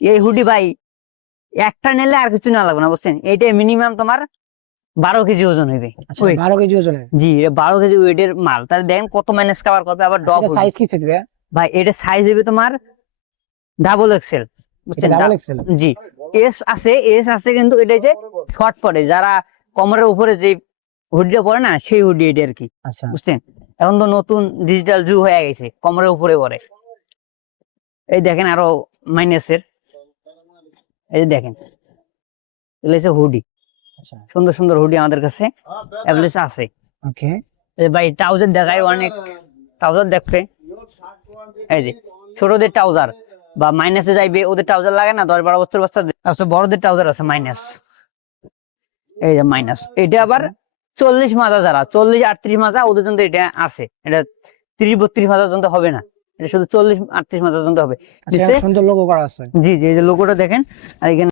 এই হুডি ভাই একটা নিলে আর কিছু না লাগবে না, বুঝছেন? এটা মিনিমাম তোমার 12 কেজি ওজন হইবে। আচ্ছা Weight। 12 কেজি ওজনের। জি, 12 কেজি ওয়েটের মাল, তাহলে দেখেন কত মাইনাস কভার করবে। আবার ডব সাইজ কি সাইজ ভাইয়া? ভাই এটা সাইজ হবে তোমার ডাবল এক্সেল, এটা বুঝছেন? Double XL. জি, এস আছে কিন্তু এটা যে শর্ট পড়ে, যারা কোমরের উপরে যে হুডিটা পরে না, সেই হুডি এটা আর কি, আচ্ছা বুঝছেন? এখন তো নতুন ডিজিটাল যুগ হয়ে গেছে, কোমরের উপরে পরে। এই দেখেন আরো মাইনাসের, এই যে দেখেন এগুলো হচ্ছে হুডি। আচ্ছা সুন্দর সুন্দর হুডি আমাদের কাছে অ্যাভেলেবল আছে। ওকে। এই ভাই ট্রাউজার দেখায়, অনেক ট্রাউজার দেখবে। এই যে ছোটদের ট্রাউজার বা মাইনাসে যাইবে, ওদের ট্রাউজার লাগে না 10-12 বছর বস্তা। আচ্ছা বড়দের ট্রাউজার আছে মাইনাস, এই যে মাইনাস। এটা আবার 40 মাজা, যারা 40-38 মাজা ওদের জন্য এটা আছে। এটা 30-32 মাজার জন্য হবে না, এটা শুধু 40-38 মাজার জন্য হবে। আচ্ছা সুন্দর লোগো করা আছে। জি জি, এই যে লোগোটা দেখেন, আর এখানে